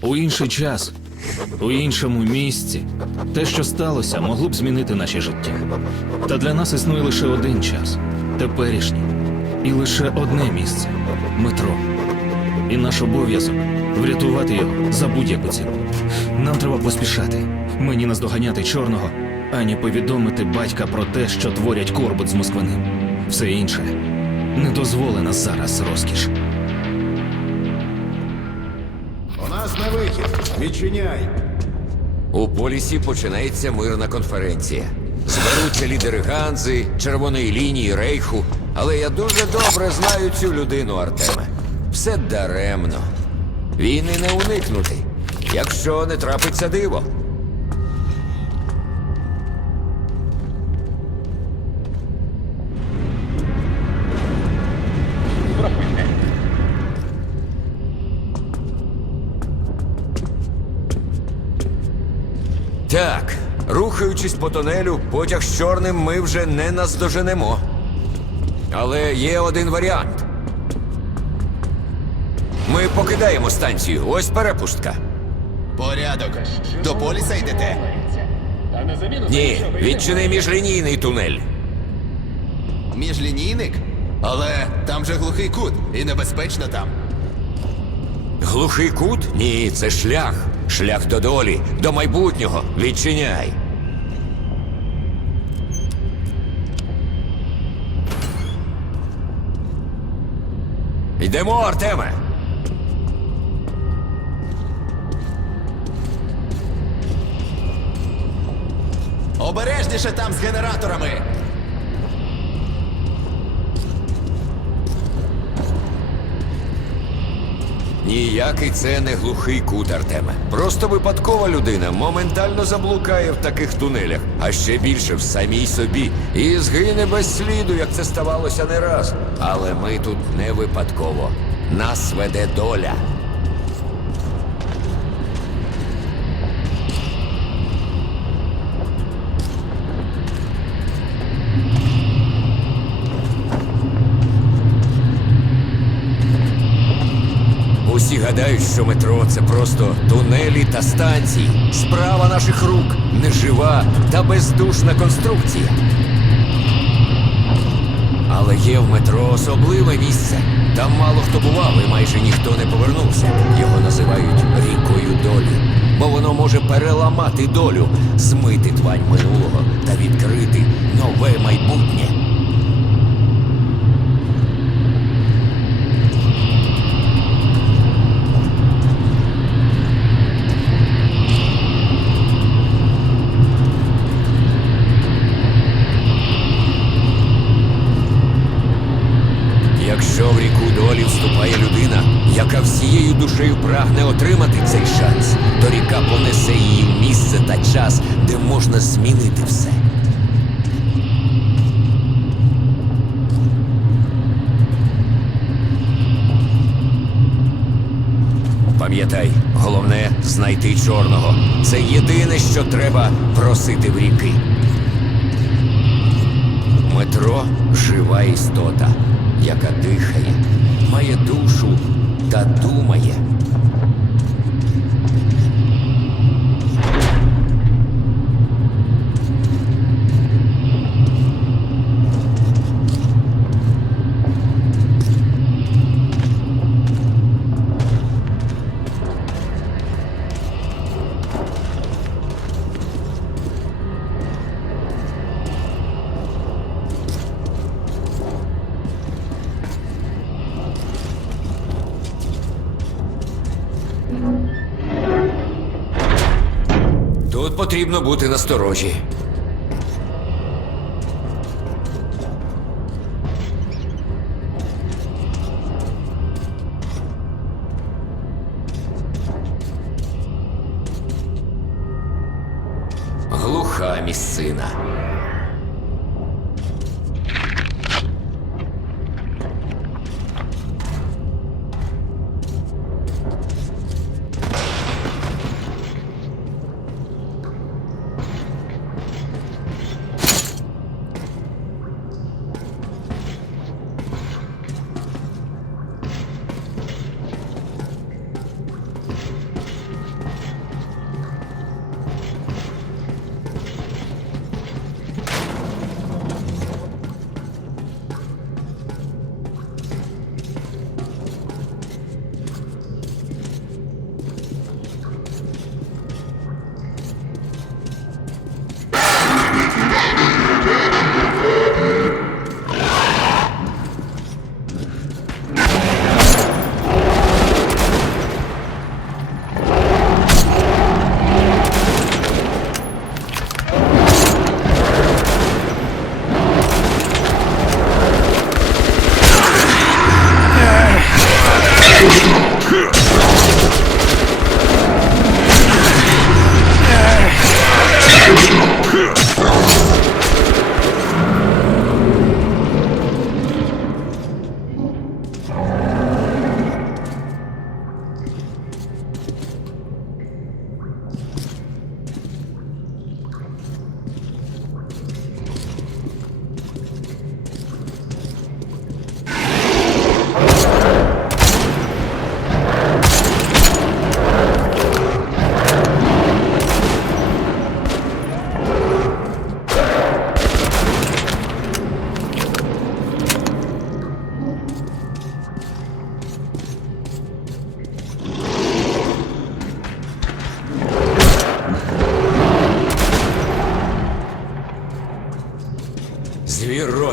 У інший час, у іншому місці, те, що сталося, могло б змінити наше життя. Та для нас існує лише один час теперішній. І лише одне місце метро. І наш обов'язок врятувати його за будь-яку ціну. Нам треба поспішати. Мені наздоганяти чорного, ані повідомити батька про те, що творять корбут з Москвиним. Все інше не дозволена зараз розкіш. У нас на вихід. Відчиняй. У полісі починається мирна конференція. Зберуться лідери Ганзи, Червоної лінії, Рейху. Але я дуже добре знаю цю людину, Артеме. Все даремно. Війни не уникнути, якщо не трапиться диво. Так, рухаючись по тунелю, потяг з чорним ми вже не наздоженемо. Але є один варіант. Ми покидаємо станцію. Ось перепустка. Порядок. До поліса йдете. Ні, відчини міжлінійний тунель. Міжлінійник? Але там же глухий кут і небезпечно там. Глухий кут? Ні, це шлях. Шлях до долі, до майбутнього. Відчиняй. Йдемо, Артеме. Обережніше там з генераторами. Ніякий це не глухий кут, Артеме. Просто випадкова людина моментально заблукає в таких тунелях, а ще більше в самій собі. І згине без сліду, як це ставалося не раз. Але ми тут не випадково. Нас веде доля. Усі гадають, що метро це просто тунелі та станції. Справа наших рук нежива та бездушна конструкція. Але є в метро особливе місце. Там мало хто бував і майже ніхто не повернувся. Його називають рікою долі, бо воно може переламати долю, змити твань минулого та відкрити нове майбутнє. Пам'ятай, головне знайти чорного. Це єдине, що треба просити в ріки. Метро жива істота, яка дихає, має душу та думає. Потрібно бути насторожі. Глуха місцина.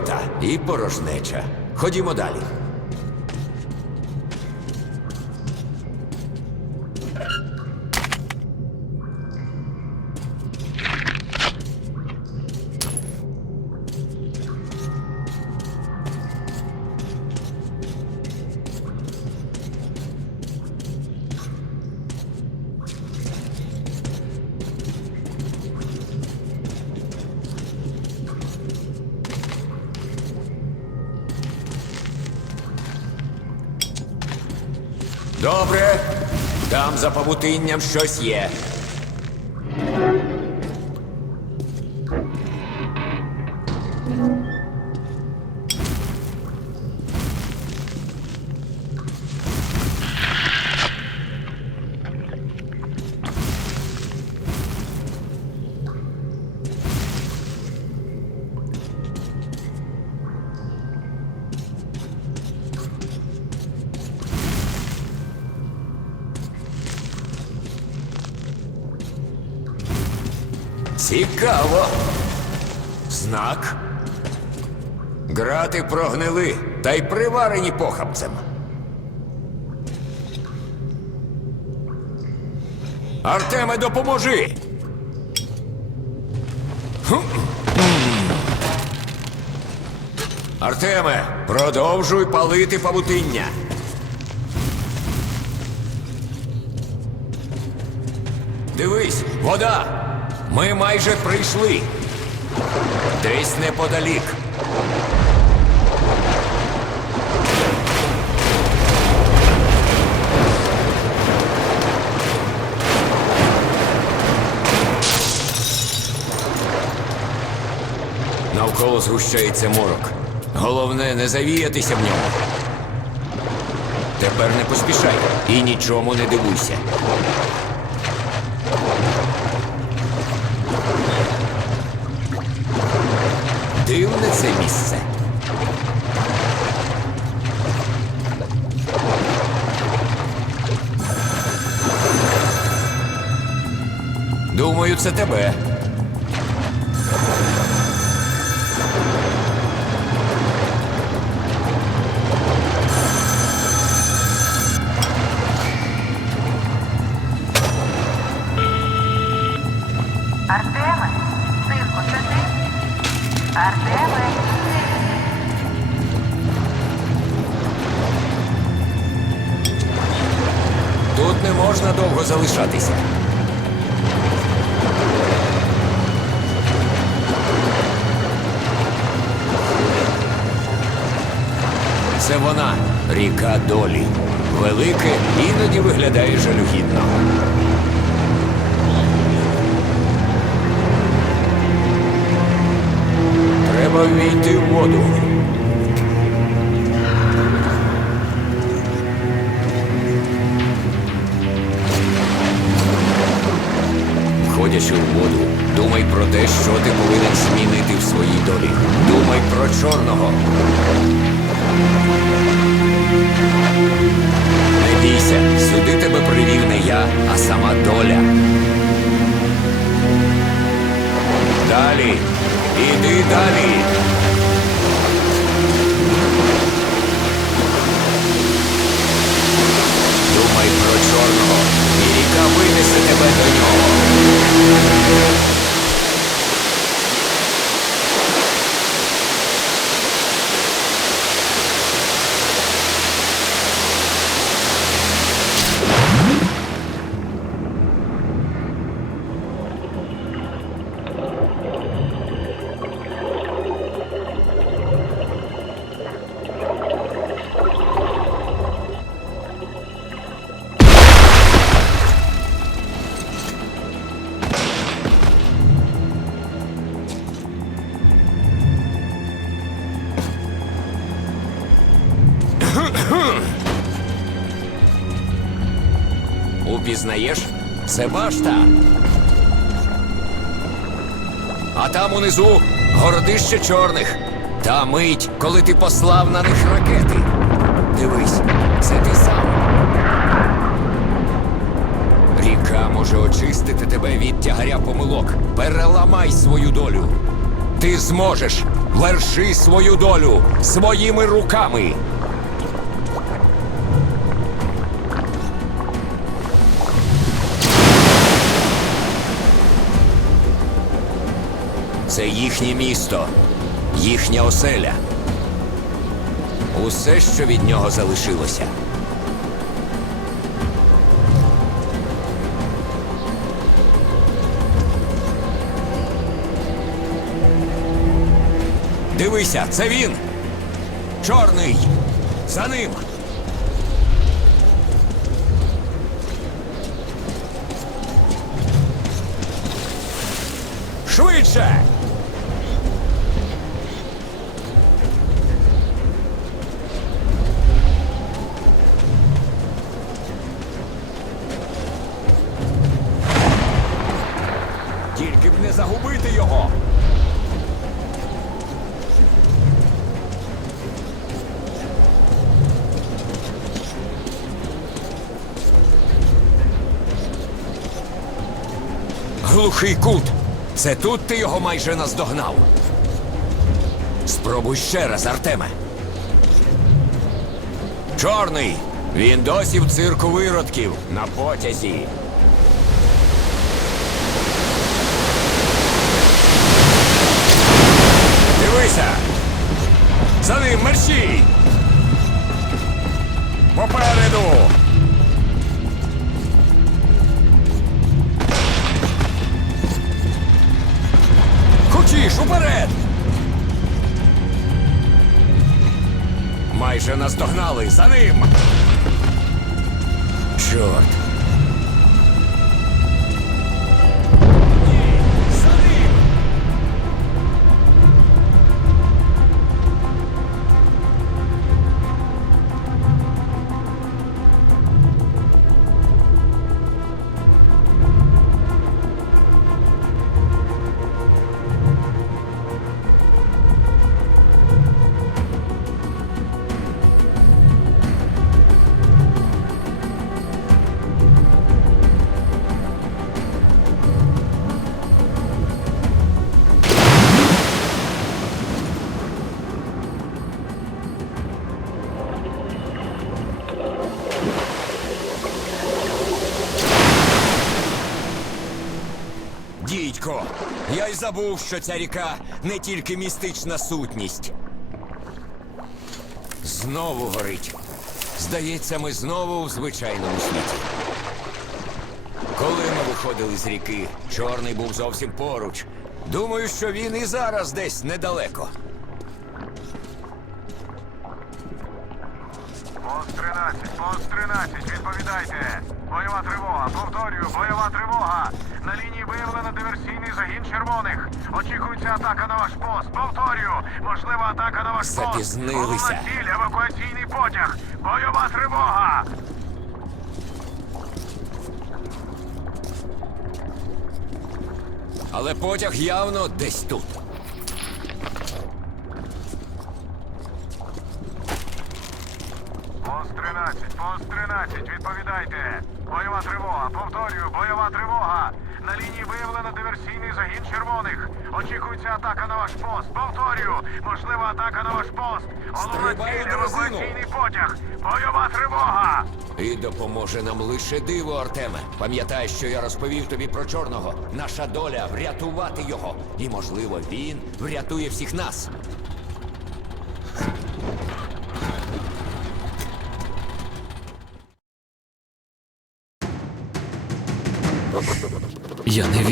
І і порожнеча. Ходімо далі. Там за павутинням щось є. Цікаво. Знак. Грати прогнили та й приварені похабцем. Артеме, допоможи. Артеме, продовжуй палити павутиння. Дивись, вода! Ми майже прийшли. Десь неподалік. Навколо згущається морок. Головне не завіятися в ньому. Тепер не поспішай і нічому не дивуйся. Дивне це місце. Думаю, це тебе. Можна довго залишатися. Це вона, ріка долі. Велике іноді виглядає жалюгідно. Треба ввійти в воду. Входячи у воду, думай про те, що ти повинен змінити в своїй долі. Думай про чорного. Не бійся, сюди тебе привів не я, а сама доля. Далі. Іди далі. Упізнаєш? Це башта. А там унизу городище чорних. Та мить, коли ти послав на них ракети. Дивись, це ти сам. Ріка може очистити тебе від тягаря помилок. Переламай свою долю. Ти зможеш. Верши свою долю своїми руками. Це їхнє місто, їхня оселя. Усе, що від нього залишилося. Дивися, це він! Чорний! За ним! Швидше! Глухий кут. Це тут ти його майже наздогнав. Спробуй ще раз, Артеме. Чорний. Він досі в цирку виродків на потязі. Дивися. За ним мерщій. Попереду. Хочеш, уперед! Майже наздогнали за ним. Чорт. Забув, що ця ріка не тільки містична сутність. Знову горить. Здається, ми знову в звичайному світі. Коли ми виходили з ріки, чорний був зовсім поруч. Думаю, що він і зараз десь недалеко. Пост 13, пост 13, відповідайте. Бойова тривога, повторюю, бойова тривога. Виявлено диверсійний загін червоних. Очікується атака на ваш пост. Повторюю, можлива атака на ваш пост. Запізнилися. Головна ціль, евакуаційний потяг. Бойова тривога. Але потяг явно десь тут. Пост 13, пост 13, відповідайте. Бойова тривога, повторюю, бойова тривога. На лінії виявлено диверсійний загін червоних. Очікується атака на ваш пост. Повторюю, можлива атака на ваш пост. Головна ціль, евакуаційний потяг. Бойова тривога. І допоможе нам лише диво, Артеме. Пам'ятай, що я розповів тобі про чорного. Наша доля врятувати його. І, можливо, він врятує всіх нас. Я не вірю.